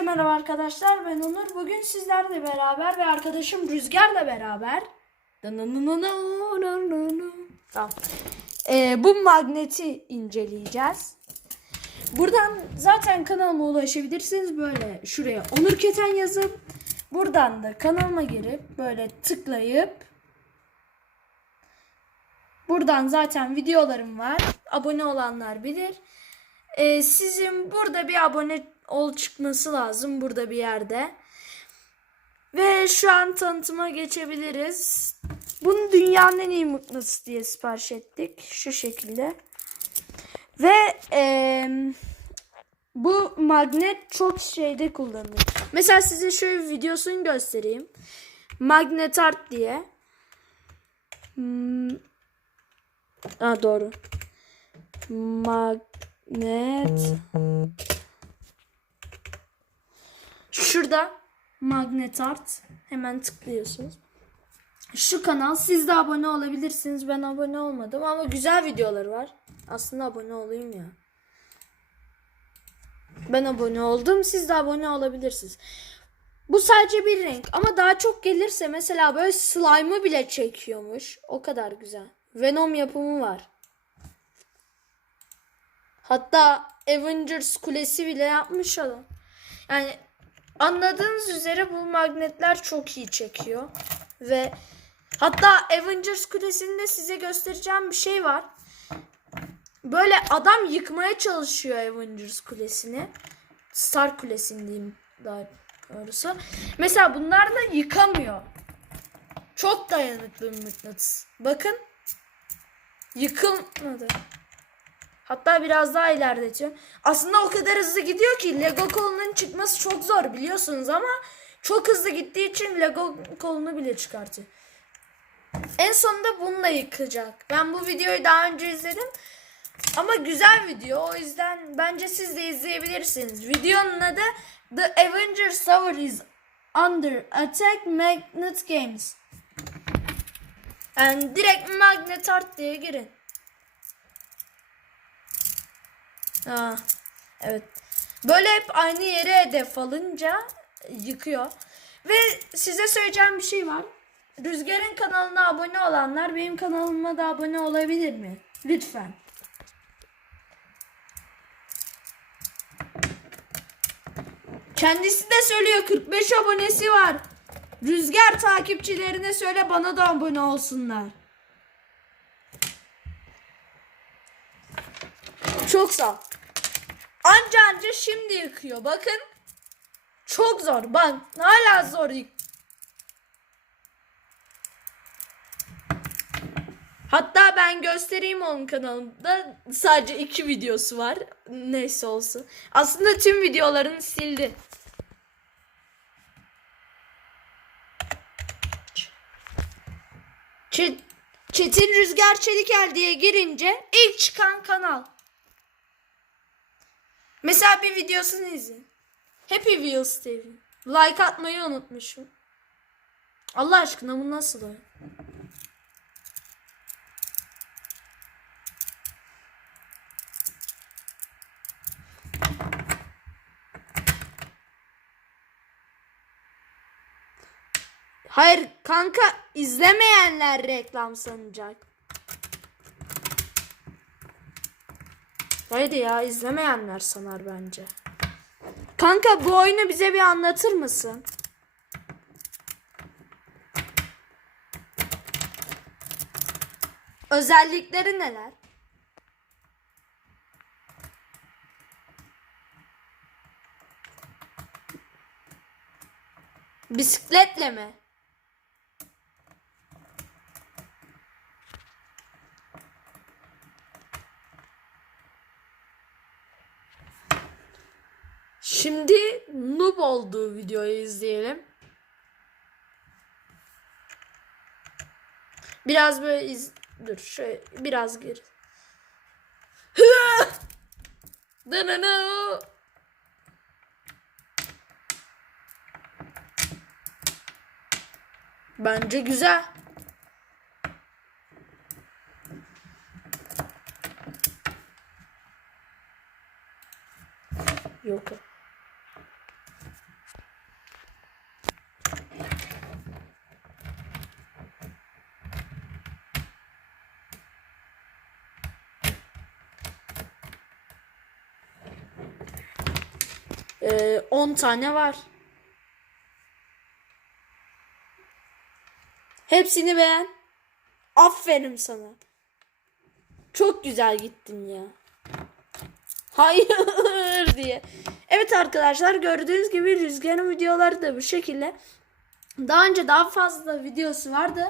Hepinize merhaba arkadaşlar. Ben Onur. Bugün sizlerle beraber ve arkadaşım Rüzgar'la beraber Tamam. Ee, bu magneti inceleyeceğiz. Buradan zaten kanalıma ulaşabilirsiniz. Böyle şuraya Onur Keten yazıp buradan da kanalıma girip böyle tıklayıp buradan zaten videolarım var. Abone olanlar bilir. Ee, sizin burada bir abone ol çıkması lazım burada bir yerde. Ve şu an tanıtıma geçebiliriz. Bunu dünyanın en iyi mıknatısı diye sipariş ettik. Şu şekilde. Ve eee, bu magnet çok şeyde kullanılır. Mesela size şöyle bir videosunu göstereyim. Magnet art diye. Hmm. Aa, doğru. Magnet. Şurada Magnet Art. Hemen tıklıyorsunuz. Şu kanal siz de abone olabilirsiniz. Ben abone olmadım ama güzel videoları var. Aslında abone olayım ya. Ben abone oldum. Siz de abone olabilirsiniz. Bu sadece bir renk ama daha çok gelirse mesela böyle slime'ı bile çekiyormuş. O kadar güzel. Venom yapımı var. Hatta Avengers kulesi bile yapmış adam. Yani anladığınız üzere bu magnetler çok iyi çekiyor. Ve hatta Avengers kulesinde size göstereceğim bir şey var. Böyle adam yıkmaya çalışıyor Avengers kulesini. Star kulesini diyeyim daha doğrusu. Mesela bunlar da yıkamıyor. Çok dayanıklı bir mıknatıs. Bakın. Yıkılmadı. Hatta biraz daha ilerletiyor. Aslında o kadar hızlı gidiyor ki Lego kolunun çıkması çok zor biliyorsunuz ama çok hızlı gittiği için Lego kolunu bile çıkartıyor. En sonunda bununla yıkacak. Ben bu videoyu daha önce izledim. Ama güzel video. O yüzden bence siz de izleyebilirsiniz. Videonun adı The Avengers Tower is Under Attack Magnet Games. Yani direkt Magnet Art diye girin. Ha, evet. Böyle hep aynı yere hedef alınca yıkıyor. Ve size söyleyeceğim bir şey var. Rüzgar'ın kanalına abone olanlar benim kanalıma da abone olabilir mi? Lütfen. Kendisi de söylüyor 45 abonesi var. Rüzgar takipçilerine söyle bana da abone olsunlar. Çok sağ ol. Anca anca şimdi yıkıyor. Bakın. Çok zor. Bak hala zor yık. Hatta ben göstereyim onun kanalında. Sadece iki videosu var. Neyse olsun. Aslında tüm videolarını sildi. Çet Çetin Rüzgar Çelikel diye girince ilk çıkan kanal. Mesela bir videosunu izleyin. Happy Wheels TV. Like atmayı unutmuşum. Allah aşkına bu nasıl oyun? Hayır kanka izlemeyenler reklam sanacak. Haydi ya izlemeyenler sanar bence. Kanka bu oyunu bize bir anlatır mısın? Özellikleri neler? Bisikletle mi? Şimdi noob olduğu videoyu izleyelim. Biraz böyle iz... Dur şöyle biraz geri. Dınını. Bence güzel. Yok. Ee, 10 tane var. Hepsini beğen. Aferin sana. Çok güzel gittin ya. Hayır diye. Evet arkadaşlar gördüğünüz gibi Rüzgar'ın videoları da bu şekilde. Daha önce daha fazla videosu vardı.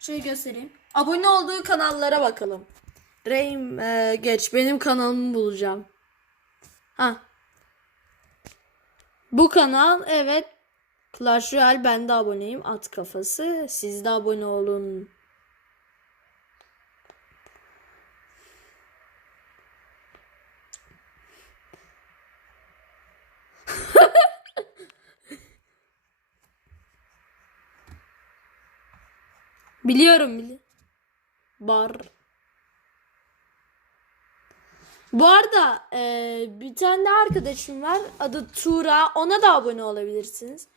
Şöyle göstereyim. Abone olduğu kanallara bakalım. Reim e, geç benim kanalımı bulacağım. Ha. Bu kanal evet Clash Royale ben de aboneyim. At kafası. Siz de abone olun. Biliyorum bili. Bar. Bu arada e, bir tane de arkadaşım var. Adı Tura. Ona da abone olabilirsiniz.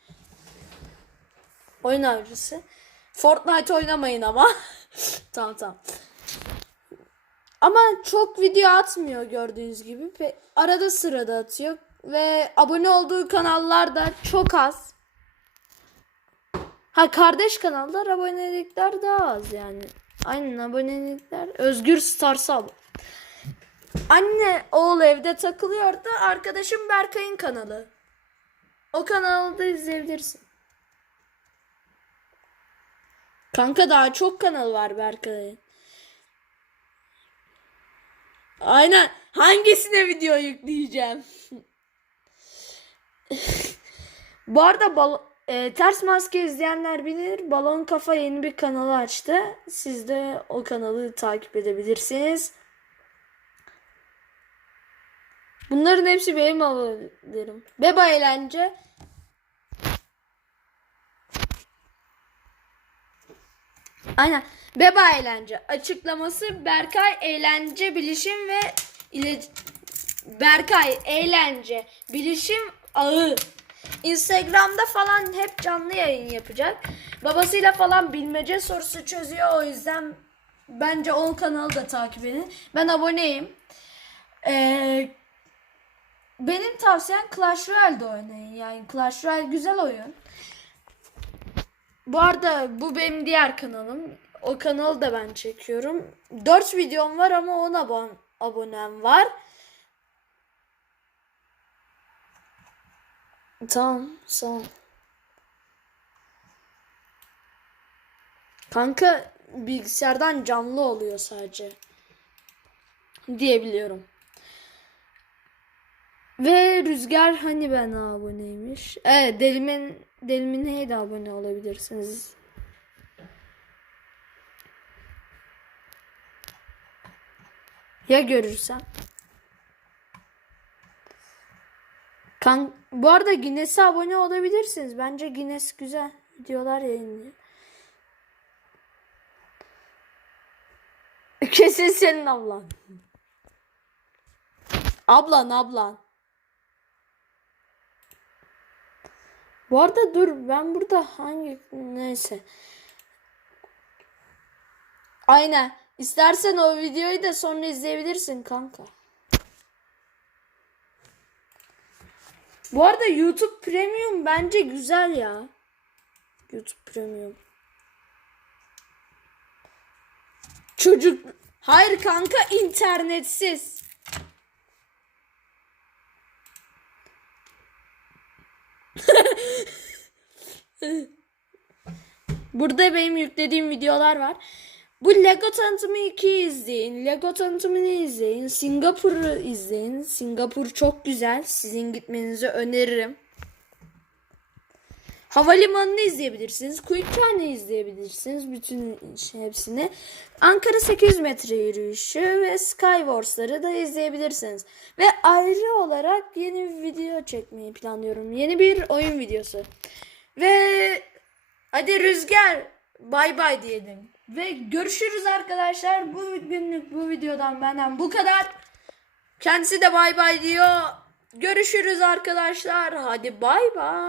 Oyun avcısı. Fortnite oynamayın ama. tamam tamam. Ama çok video atmıyor gördüğünüz gibi. Arada sırada atıyor. Ve abone olduğu kanallar da çok az. Ha kardeş kanallar abonelikler daha az yani. Aynen abonelikler. Özgür Starsal. Anne oğul evde takılıyordu. Arkadaşım Berkay'ın kanalı. O kanalı da izleyebilirsin. Kanka daha çok kanal var Berkay'ın. Aynen. Hangisine video yükleyeceğim? Bu arada bal e, ters maske izleyenler bilir. Balon Kafa yeni bir kanalı açtı. Siz de o kanalı takip edebilirsiniz. Bunların hepsi benim abonelerim. Beba eğlence. Aynen. Beba eğlence. Açıklaması Berkay eğlence bilişim ve ile Berkay eğlence bilişim ağı. Instagram'da falan hep canlı yayın yapacak. Babasıyla falan bilmece sorusu çözüyor. O yüzden bence o kanalı da takip edin. Ben aboneyim. Ee, benim tavsiyem Clash Royale'de oynayın. Yani Clash Royale güzel oyun. Bu arada bu benim diğer kanalım. O kanalı da ben çekiyorum. 4 videom var ama 10 abon abonem var. Tamam, ol. Kanka bilgisayardan canlı oluyor sadece. Diyebiliyorum. Ve Rüzgar hani ben aboneymiş. Evet Delimin Delimin'e de abone olabilirsiniz. Ya görürsem? Kan bu arada Guinness'e abone olabilirsiniz. Bence Guinness güzel videolar yayınlıyor. Kesin senin ablan. Ablan ablan. Bu arada dur ben burada hangi neyse. Aynen. İstersen o videoyu da sonra izleyebilirsin kanka. Bu arada YouTube Premium bence güzel ya. YouTube Premium. Çocuk Hayır kanka internetsiz. Burada benim yüklediğim videolar var. Bu Lego tanıtımı 2'yi izleyin. Lego tanıtımını izleyin. Singapur'u izleyin. Singapur çok güzel. Sizin gitmenizi öneririm. Havalimanını izleyebilirsiniz. Kuyukhan'ı izleyebilirsiniz. Bütün şey- hepsini. Ankara 800 metre yürüyüşü ve Skywars'ları da izleyebilirsiniz. Ve ayrı olarak yeni bir video çekmeyi planlıyorum. Yeni bir oyun videosu. Ve hadi Rüzgar bay bay diyelim. Ve görüşürüz arkadaşlar. Bu günlük bu videodan benden bu kadar. Kendisi de bay bay diyor. Görüşürüz arkadaşlar. Hadi bay bay.